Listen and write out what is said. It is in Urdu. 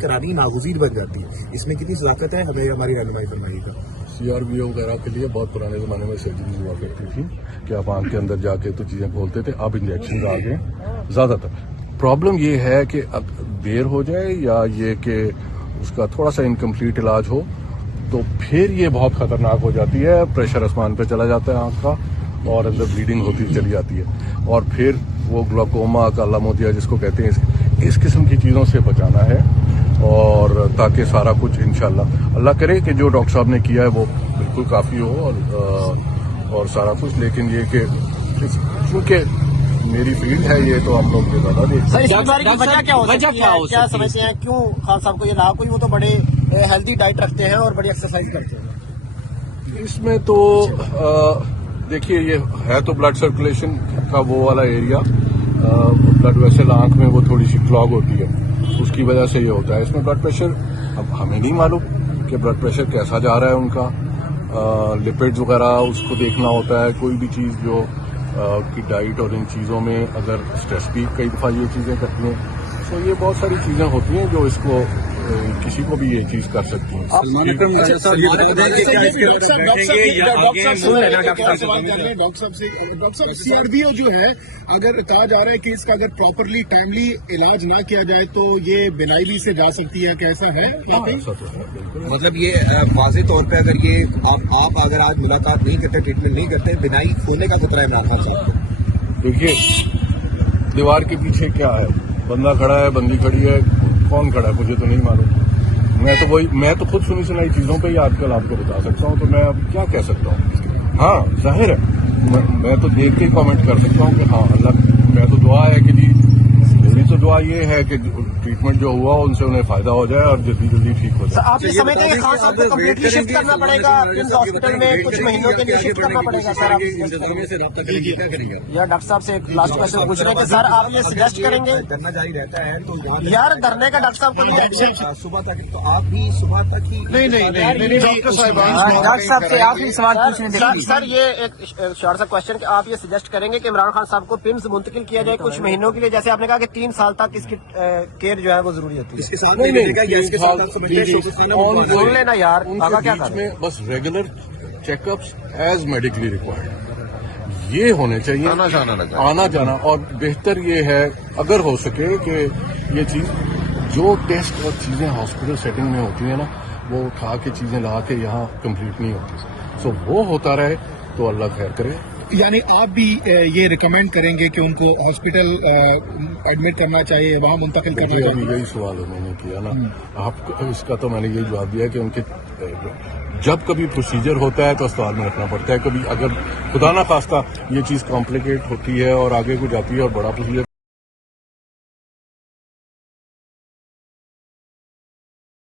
کرانی ناگزیر بن جاتی ہے. اس میں کتنی صداقت ہے, ہمیں ہماری رہنمائی فرمائیے گا. CRBO وغیرہ کے لیے بہت پرانے زمانے میں سرجریز ہوا کرتی تھی کہ آپ آنکھ کے اندر جا کے تو چیزیں کھولتے تھے. اب انجیکشن آ گئے. زیادہ تر پرابلم یہ ہے کہ دیر ہو جائے یا یہ کہ اس کا تھوڑا سا انکمپلیٹ علاج ہو تو پھر یہ بہت خطرناک ہو جاتی ہے. پریشر آسمان پہ چلا جاتا ہے آنکھ کا اور اندر بلیڈنگ ہوتی چلی جاتی ہے, اور پھر وہ گلاکوما کالا موتیا جس کو کہتے ہیں, اس قسم کی چیزوں سے بچانا ہے. اور تاکہ سارا کچھ انشاءاللہ اللہ کرے کہ جو ڈاکٹر صاحب نے کیا ہے وہ بالکل کافی ہو اور سارا کچھ. لیکن یہ کہ چونکہ میری فیلڈ ہے یہ تو ہم لوگ یہ زیادہ دیکھتے ہیں. سر اس بیماری کی وجہ کیا ہو سکتی ہے, کیا سمجھتے ہیں کیوں خان صاحب کو یہ لاحق ہوئی؟ وہ تو بڑے ہیلدی ڈائٹ رکھتے ہیں اور بڑی ایکسرسائز کرتے ہیں. اس میں تو دیکھیے یہ ہے تو بلڈ سرکولیشن کا وہ والا ایریا, بلڈ ویسل آنکھ میں وہ تھوڑی سی کلاگ ہوتی ہے, اس کی وجہ سے یہ ہوتا ہے. اس میں بلڈ پریشر اب ہمیں نہیں معلوم کہ بلڈ پریشر کیسا جا رہا ہے ان کا, لپڈز وغیرہ اس کو دیکھنا ہوتا ہے. کوئی بھی چیز جو کی ڈائٹ اور ان چیزوں میں اگر اسٹریس بھی کئی دفعہ یہ چیزیں کرتی ہیں, تو یہ بہت ساری چیزیں ہوتی ہیں جو اس کو کسی کو بھی یہ چیز کر سکتی ہیں. ڈاکٹر صاحب CRBO جو ہے اگر کہا جا رہا ہے کہ اس کا اگر پراپرلی ٹائملی علاج نہ کیا جائے تو یہ بینائی بھی سے جا سکتی ہے, کیسا ہے؟ مطلب یہ واضح طور پہ اگر یہ آپ اگر آج ملاقات نہیں کرتے, ٹریٹمنٹ نہیں کرتے, بینائی کھونے کا خطرہ ہے عمران خان صاحب کو. دیکھیے دیوار کے پیچھے کیا ہے, بندہ کھڑا ہے, بندی کھڑی ہے, کون کھڑا ہے مجھے تو نہیں معلوم. میں تو خود سنی سنائی چیزوں پہ ہی آج کل آپ کو بتا سکتا ہوں, تو میں اب کیا کہہ سکتا ہوں. ہاں ظاہر ہے میں تو دیکھ کے ہی کامنٹ کر سکتا ہوں کہ ہاں اللہ, میں تو دعا ہے کہ جی میری تو دعا یہ ہے کہ ٹریٹمنٹ جو ہوا ان سے انہیں فائدہ ہو جائے اور جلدی جلدی ٹھیک ہو جائے. آپ یہ سمجھتے ہیں کہ خان صاحب کو کمپلیٹلی شفٹ کرنا پڑے گا ہاسپٹل میں, کچھ مہینوں کے لیے شفٹ کرنا پڑے گا؟ سر انتظامیہ سے رابطہ کیا کرے گا یا ڈاکٹر صاحب سے ایک لاسٹ کوشچن پوچھ رہے ہیں کہ سر آپ یہ سجیسٹ کریں گے؟ دھرنا جاری رہتا ہے تو یار دھرنے کا ڈاکٹر صاحب کو صبح تک, تو آپ بھی صبح تک ہی ڈاکٹر صاحب سے آپ سوال پوچھنے. سر یہ ایک شارٹ سا کوشچن کہ آپ یہ سجیسٹ کریں گے کہ عمران خان صاحب کو پمز منتقل کیا جائے کچھ مہینوں کے لیے, جیسے آپ نے کہا کہ 3 سال تک اس کی کیئر جو ہے وہ ضروری ہوتی ہے؟ اس کے ساتھ نہیں سن لینا یار, آگا کیا کر رہے ہیں؟ بس regular check ups as medically required یہ ہونے چاہیے, آنا جانا. اور بہتر یہ ہے اگر ہو سکے کہ یہ چیز جو ٹیسٹ اور چیزیں ہاسپٹل سیٹنگ میں ہوتی ہیں نا, وہ اٹھا کے چیزیں لا کے یہاں کمپلیٹ نہیں ہوتی, سو وہ ہوتا رہے تو اللہ خیر کرے. یعنی آپ بھی یہ ریکمینڈ کریں گے کہ ان کو ہاسپٹل ایڈمٹ کرنا چاہیے, وہاں منتقل کرنا چاہیے؟ ابھی یہی سوال انہوں نے کیا نا, آپ اس کا تو میں نے یہی جواب دیا کہ ان کے جب کبھی پروسیجر ہوتا ہے تو اسپتال میں رکھنا پڑتا ہے. کبھی اگر خدا نہ خواستہ یہ چیز کمپلیکیٹ ہوتی ہے اور آگے کو جاتی ہے اور بڑا پروسیجر